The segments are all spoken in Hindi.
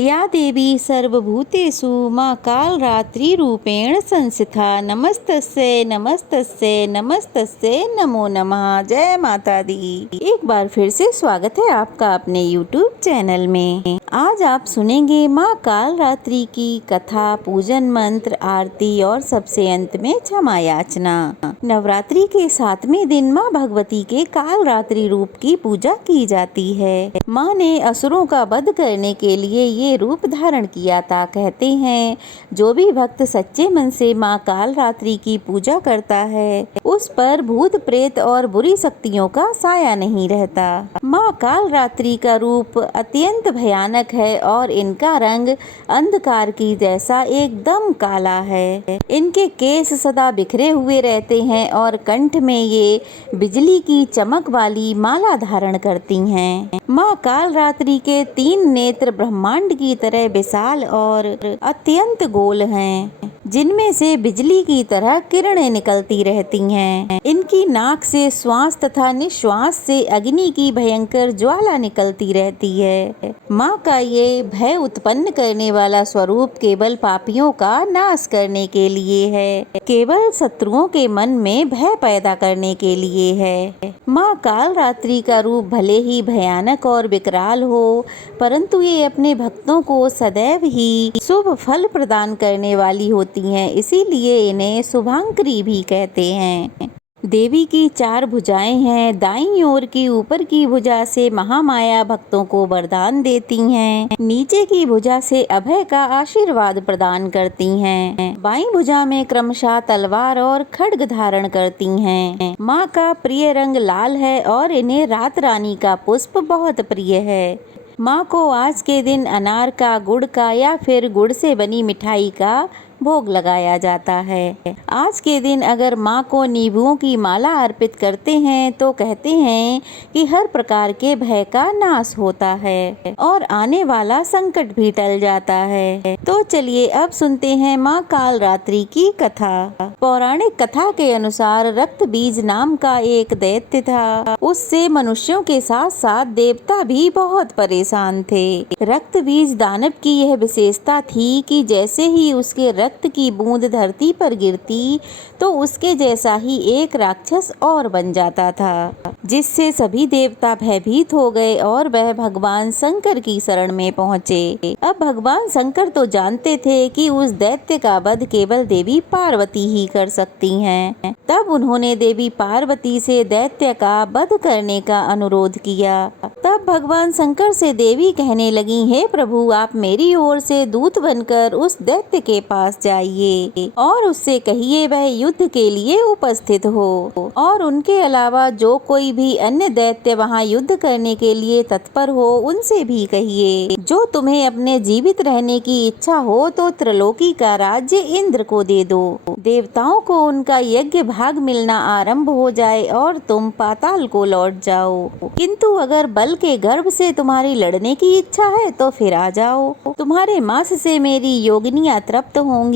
या देवी सर्वभूतेषु माँ कालरात्रि रूपेण संस्थिता नमस्तस्यै नमस्तस्यै नमस्तस्यै नमो नमः। जय माता दी। एक बार फिर से स्वागत है आपका अपने YouTube चैनल में। आज आप सुनेंगे माँ कालरात्रि की कथा, पूजन मंत्र, आरती और सबसे अंत में क्षमा याचना। नवरात्रि के 7वें दिन माँ भगवती के कालरात्रि रूप की पूजा की जाती है। माँ ने असुरों का वध करने के लिए ये रूप धारण किया था। कहते हैं जो भी भक्त सच्चे मन से माँ कालरात्रि की पूजा करता है उस पर भूत प्रेत और बुरी शक्तियों का साया नहीं रहता। माँ कालरात्रि का रूप अत्यंत भयानक है और इनका रंग अंधकार की जैसा एकदम काला है। इनके केस सदा बिखरे हुए रहते हैं और कंठ में ये बिजली की चमक वाली माला धारण करती हैं। माँ कालरात्रि के 3 नेत्र ब्रह्मांड की तरह विशाल और अत्यंत गोल हैं, जिनमें से बिजली की तरह किरणें निकलती रहती हैं। इनकी नाक से श्वास तथा निश्वास से अग्नि की भयंकर ज्वाला निकलती रहती है। माँ का ये भय उत्पन्न करने वाला स्वरूप केवल पापियों का नाश करने के लिए है, केवल शत्रुओं के मन में भय पैदा करने के लिए है। माँ कालरात्रि का रूप भले ही भयानक और विकराल हो, परंतु ये अपने भक्तों को सदैव ही शुभ फल प्रदान करने वाली होती हैं, इसीलिए इन्हें शुभांकरी भी कहते हैं। देवी की 4 भुजाएं हैं। दाईं ओर की ऊपर की भुजा से महामाया भक्तों को वरदान देती हैं। नीचे की भुजा से अभय का आशीर्वाद प्रदान करती हैं। बाईं भुजा में क्रमशः तलवार और खड्ग धारण करती हैं। माँ का प्रिय रंग लाल है और इन्हें रात रानी का पुष्प बहुत प्रिय है। माँ को आज के दिन अनार का, गुड़ का या फिर गुड़ से बनी मिठाई का भोग लगाया जाता है। आज के दिन अगर माँ को नींबुओं की माला अर्पित करते हैं तो कहते हैं कि हर प्रकार के भय का नाश होता है और आने वाला संकट भी टल जाता है। तो चलिए अब सुनते हैं माँ कालरात्रि की कथा। पौराणिक कथा के अनुसार रक्त बीज नाम का एक दैत्य था। उससे मनुष्यों के साथ साथ देवता भी बहुत परेशान थे। रक्त बीज दानव की यह विशेषता थी कि जैसे ही उसके रक्त की बूंद धरती पर गिरती तो उसके जैसा ही एक राक्षस और बन जाता था, जिससे सभी देवता भयभीत हो गए और वह भगवान शंकर की शरण में पहुँचे। अब भगवान शंकर तो जानते थे कि उस दैत्य का वध केवल देवी पार्वती ही कर सकती हैं। तब उन्होंने देवी पार्वती से दैत्य का वध करने का अनुरोध किया। तब भगवान शंकर से देवी कहने लगी, हे प्रभु, आप मेरी ओर से दूत बनकर उस दैत्य के पास जाइए और उससे कहिए वह युद्ध के लिए उपस्थित हो, और उनके अलावा जो कोई भी अन्य दैत्य वहां युद्ध करने के लिए तत्पर हो उनसे भी कहिए। जो तुम्हें अपने जीवित रहने की इच्छा हो तो त्रिलोकी का राज्य इंद्र को दे दो। देवताओं को उनका यज्ञ भाग मिलना आरंभ हो जाए और तुम पाताल को लौट जाओ। किंतु अगर बल के गर्भ से तुम्हारी लड़ने की इच्छा है तो फिर आ जाओ। तुम्हारे मांस से मेरी योगिनियां तृप्त होंगी,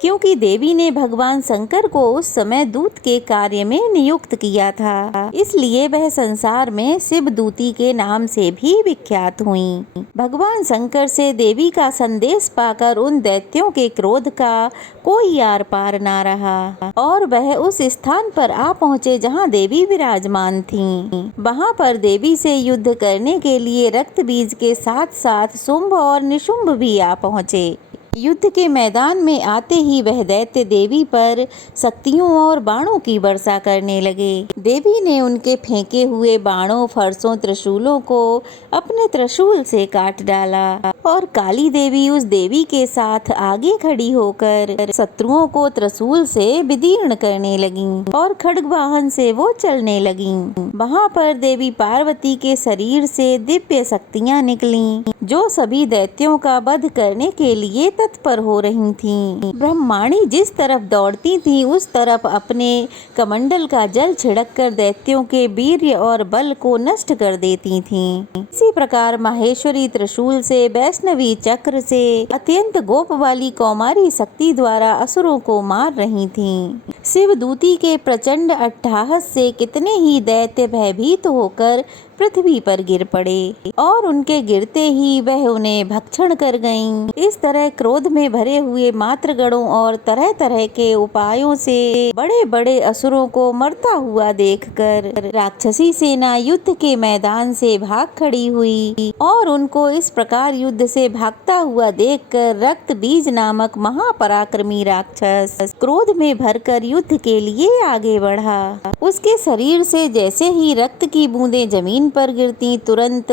क्योंकि देवी ने भगवान शंकर को उस समय दूत के कार्य में नियुक्त किया था, इसलिए वह संसार में शिवदूती के नाम से भी विख्यात हुई। भगवान शंकर से देवी का संदेश पाकर उन दैत्यों के क्रोध का कोई आर पार ना रहा और वह उस स्थान पर आ पहुँचे जहाँ देवी विराजमान थीं। वहाँ पर देवी से युद्ध करने के लिए रक्त बीज के साथ साथ शुंभ और निशुंभ भी आ पहुँचे। युद्ध के मैदान में आते ही वह दैत्य देवी पर शक्तियों और बाणों की वर्षा करने लगे। देवी ने उनके फेंके हुए बाणों, फरसों, त्रिशूलों को अपने त्रिशूल से काट डाला और काली देवी उस देवी के साथ आगे खड़ी होकर शत्रुओं को त्रिशूल से विदीर्ण करने लगी और खड्ग वाहन से वो चलने लगी। वहाँ पर देवी पार्वती के शरीर से दिव्य शक्तियाँ निकली जो सभी दैत्यों का वध करने के लिए तत्पर हो रही थीं। ब्रह्माणी जिस तरफ दौड़ती थी उस तरफ अपने कमंडल का जल छिड़क कर दैत्यों के वीर्य और बल को नष्ट कर देती थीं। इसी प्रकार माहेश्वरी त्रिशूल से, वैष्णवी चक्र से, अत्यंत गोप वाली कौमारी शक्ति द्वारा असुरों को मार रही थीं। शिवदूती के प्रचंड अट्टहास से कितने ही दैत्य भयभीत होकर पृथ्वी पर गिर पड़े और उनके गिरते ही वह उन्हें भक्षण कर गईं। इस तरह क्रोध में भरे हुए मातृगणों और तरह तरह के उपायों से बड़े बड़े असुरों को मरता हुआ देखकर राक्षसी सेना युद्ध के मैदान से भाग खड़ी हुई और उनको इस प्रकार युद्ध से भागता हुआ देखकर रक्त बीज नामक महापराक्रमी राक्षस क्रोध में भरकर युद्ध के लिए आगे बढ़ा। उसके शरीर से जैसे ही रक्त की बूंदें जमीन पर गिरती, तुरंत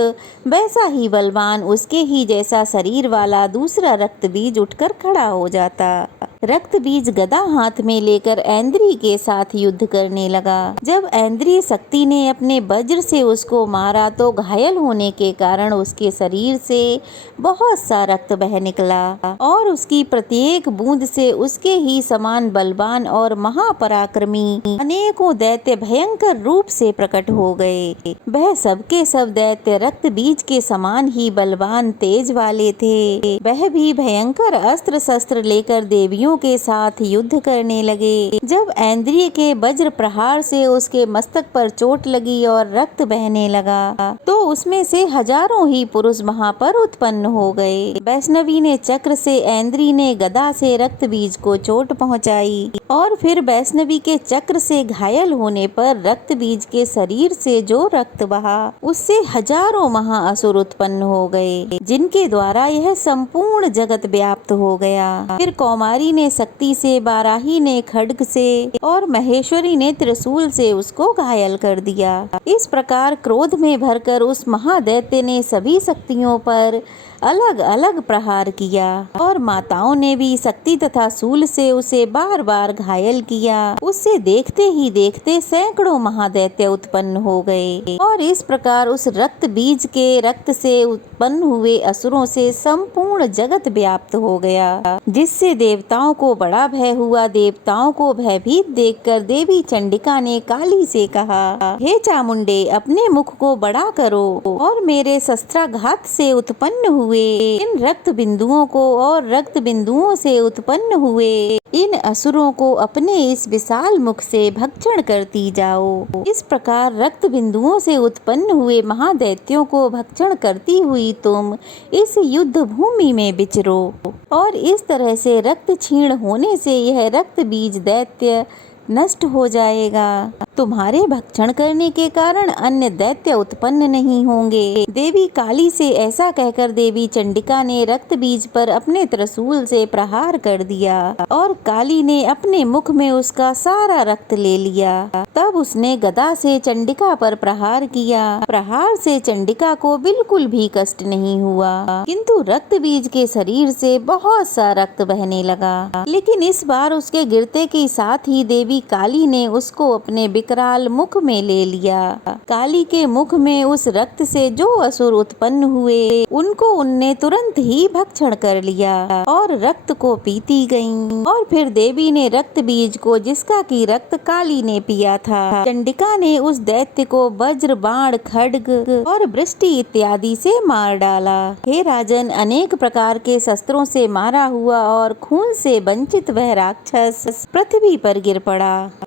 वैसा ही बलवान उसके ही जैसा शरीर वाला दूसरा रक्त बीज उठकर खड़ा हो जाता। रक्त बीज गदा हाथ में लेकर ऐन्द्री के साथ युद्ध करने लगा। जब ऐन्द्री शक्ति ने अपने वज्र से उसको मारा तो घायल होने के कारण उसके शरीर से बहुत सा रक्त बह निकला और उसकी प्रत्येक बूंद से उसके ही समान बलवान और महापराक्रमी अनेकों दैत्य भयंकर रूप से प्रकट हो गए। वह सबके सब दैत्य रक्त बीज के समान ही बलवान तेज वाले थे। वह भी भयंकर अस्त्र शस्त्र लेकर देवियों के साथ युद्ध करने लगे। जब ऐन्द्रिय के वज्र प्रहार से उसके मस्तक पर चोट लगी और रक्त बहने लगा तो उसमें से हजारों ही पुरुष वहां पर उत्पन्न हो गए। वैष्णवी ने चक्र से, ऐन्द्री ने गदा से रक्त बीज को चोट पहुंचाई और फिर वैष्णवी के चक्र से घायल होने पर रक्त बीज के शरीर से जो रक्त बहा उससे हजारों महाअसुर उत्पन्न हो गए, जिनके द्वारा यह संपूर्ण जगत व्याप्त हो गया। फिर कौमारी ने शक्ति से, बाराही ने खड्ग से और महेश्वरी ने त्रिशूल से उसको घायल कर दिया। इस प्रकार क्रोध में भरकर उस महादैत्य ने सभी शक्तियों पर अलग अलग प्रहार किया और माताओं ने भी शक्ति तथा शूल से उसे बार बार घायल किया। उससे देखते ही देखते सैकड़ों महादैत्य उत्पन्न हो गए और इस प्रकार उस रक्त बीज के रक्त से उत्पन्न हुए असुरों से संपूर्ण जगत व्याप्त हो गया, जिससे देवताओं को बड़ा भय हुआ। देवताओं को भयभीत देखकर देवी चंडिका ने काली से कहा, हे चामुंडे, अपने मुख को बड़ा करो और मेरे शस्त्राघात से उत्पन्न हुए इन रक्त बिंदुओं को और रक्त बिंदुओं से उत्पन्न हुए इन असुरों को अपने इस विशाल मुख से भक्षण करती जाओ। इस प्रकार रक्त बिंदुओं से उत्पन्न हुए महादैत्यों को भक्षण करती हुई तुम इस युद्ध भूमि में विचरो और इस तरह से रक्त क्षीण होने से यह रक्त बीज दैत्य नष्ट हो जाएगा। तुम्हारे भक्षण करने के कारण अन्य दैत्य उत्पन्न नहीं होंगे। देवी काली से ऐसा कहकर देवी चंडिका ने रक्त बीज पर अपने त्रिशूल से प्रहार कर दिया और काली ने अपने मुख में उसका सारा रक्त ले लिया। तब उसने गदा से चंडिका पर प्रहार किया। प्रहार से चंडिका को बिल्कुल भी कष्ट नहीं हुआ, किंतु रक्त बीज के शरीर से बहुत सा रक्त बहने लगा। लेकिन इस बार उसके गिरते के साथ ही देवी काली ने उसको अपने विकराल मुख में ले लिया। काली के मुख में उस रक्त से जो असुर उत्पन्न हुए उनको उनने तुरंत ही भक्षण कर लिया और रक्त को पीती गईं। और फिर देवी ने रक्त बीज को, जिसका की रक्त काली ने पिया था, चंडिका ने उस दैत्य को वज्र, बाण, खड्ग और वृष्टि इत्यादि से मार डाला। हे राजन, अनेक प्रकार के शस्त्रों से मारा हुआ और खून से वंचित वह राक्षस पृथ्वी पर गिर पड़ा।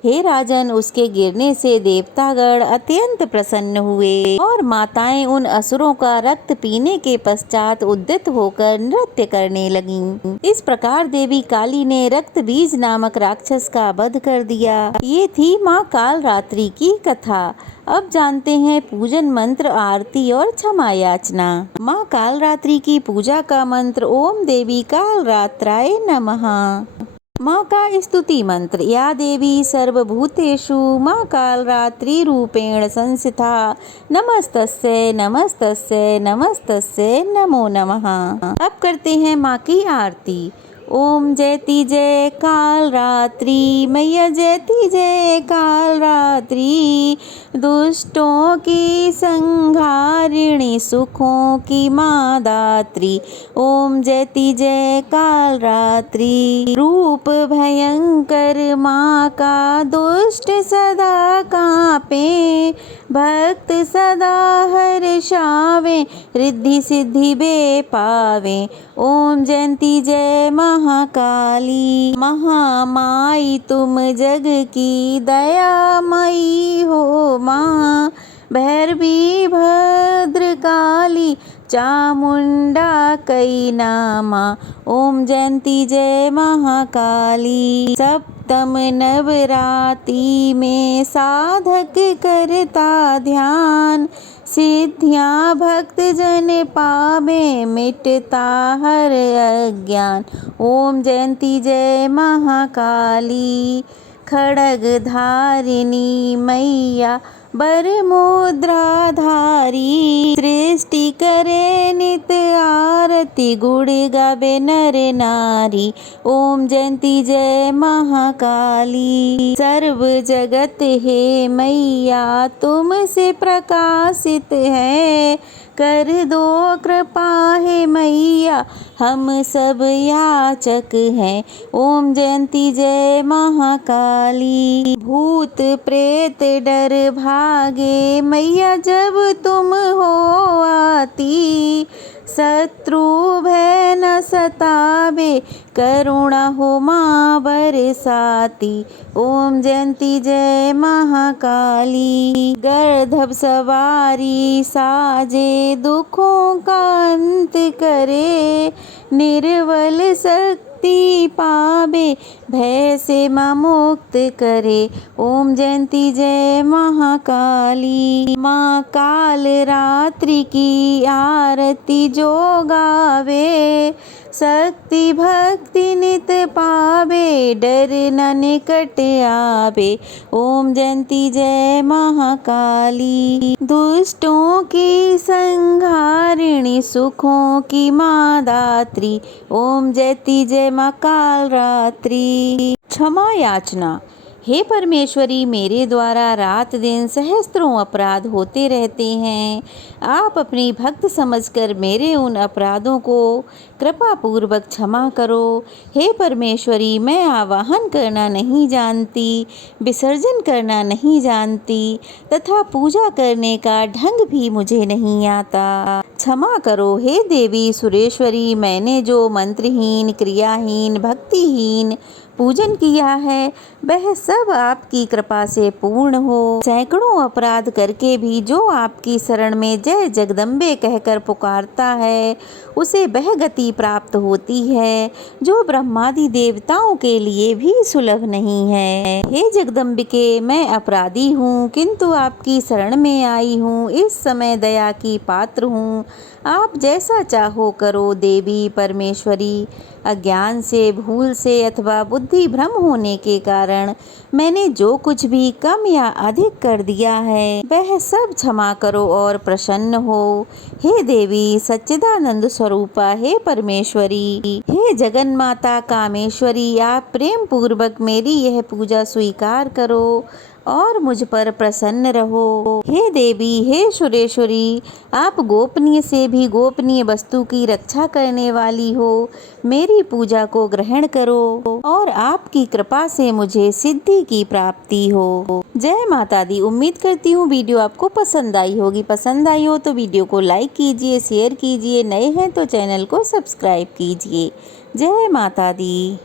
हे राजन, उसके गिरने से देवतागण अत्यंत प्रसन्न हुए और माताएं उन असुरों का रक्त पीने के पश्चात उद्यत होकर नृत्य करने लगीं। इस प्रकार देवी काली ने रक्त बीज नामक राक्षस का वध कर दिया। ये थी माँ कालरात्रि की कथा। अब जानते हैं पूजन मंत्र, आरती और क्षमा याचना। माँ कालरात्रि की पूजा का मंत्र, ओम देवी कालरात्राय नमः। माँ का स्तुति मंत्र, या देवी सर्वभूतेषु माँ कालरात्रि रूपेण संस्थिता, नमस्तस्यै नमस्तस्यै नमस्तस्यै नमो नमः। अब करते हैं माँ की आरती। ओम जयति जय काल रात्रि, मैया जयति जय काल रात्रि, दुष्टों की संहारिणी, सुखों की माँ दात्री। ओम जयति जय काल रात्रि, रूप भयंकर माँ का दुष्ट सदा कांपे, भक्त सदा हर्षावे, रिद्धि सिद्धि बे पावे। ओम जयंती जय महाकाली, महामाई तुम जग की दयामयी हो माँ। भैरवी भद्रकाली चामुंडा कई नामा। ओम जयंती जय महाकाली। सप्तम नवरात्रि में साधक करता ध्यान, सिद्धियां भक्त जन पावे, मिटता हर अज्ञान। ओम जयंती जय महाकाली। खड्ग धारिणी मैया बर मुद्रा धारी, सृष्टि करे नित आरती, गुण गावे नर नारी। ओम जयंती जय महाकाली। सर्व जगत है मैया तुमसे प्रकाशित है, कर दो कृपा है मैया हम सब याचक हैं। ओम जयंती जय महाकाली। भूत प्रेत डर भागे मैया जब तुम हो आती, शत्रु भय न सतावे, करुणा हो माँ बरसाती। ओम जयंती जय महाकाली। गर्दभ सवारी साजे, दुखों का अंत करे, निर्बल शक्ति पावे, भय से माँ मुक्त करे। ओम जयंती जय महाकाली। माँ काल रात्रि की आरती जो गावे, शक्ति भक्ति नित पावे, डर न निकट आवे। ओम जयंती जय महाकाली। दुष्टों की संहारिणी, सुखों की माँ दात्री। ओम जयंती जय माँ काल रात्रि। क्षमा याचना। हे परमेश्वरी, मेरे द्वारा रात दिन सहस्त्रों अपराध होते रहते हैं। आप अपनी भक्त समझकर मेरे उन अपराधों को कृपा पूर्वक क्षमा करो। हे परमेश्वरी, मैं आवाहन करना नहीं जानती, विसर्जन करना नहीं जानती तथा पूजा करने का ढंग भी मुझे नहीं आता। क्षमा करो हे देवी सुरेश्वरी, मैंने जो मंत्रहीन, क्रियाहीन, भक्तिहीन पूजन किया है वह सब आपकी कृपा से पूर्ण हो। सैकड़ों अपराध करके भी जो आपकी शरण में जय जगदम्बे कहकर पुकारता है उसे वह गति प्राप्त होती है जो ब्रह्मादि देवताओं के लिए भी सुलभ नहीं है। हे जगदम्बिके, मैं अपराधी हूँ किंतु आपकी शरण में आई हूँ। इस समय दया की पात्र हूँ, आप जैसा चाहो करो। देवी परमेश्वरी, अज्ञान से, भूल से अथवा बुद्धि भ्रम होने के कारण मैंने जो कुछ भी कम या अधिक कर दिया है वह सब क्षमा करो और प्रसन्न हो। हे देवी सच्चिदानंद स्वरूपा, हे परमेश्वरी, हे जगन माता कामेश्वरी, आप प्रेम पूर्वक मेरी यह पूजा स्वीकार करो और मुझ पर प्रसन्न रहो। हे देवी, हे सुरेश्वरी, आप गोपनीय से भी गोपनीय वस्तु की रक्षा करने वाली हो। मेरी पूजा को ग्रहण करो और आपकी कृपा से मुझे सिद्धि की प्राप्ति हो। जय माता दी। उम्मीद करती हूँ वीडियो आपको पसंद आई होगी। पसंद आई हो तो वीडियो को लाइक कीजिए, शेयर कीजिए, नए हैं तो चैनल को सब्सक्राइब कीजिए। जय माता दी।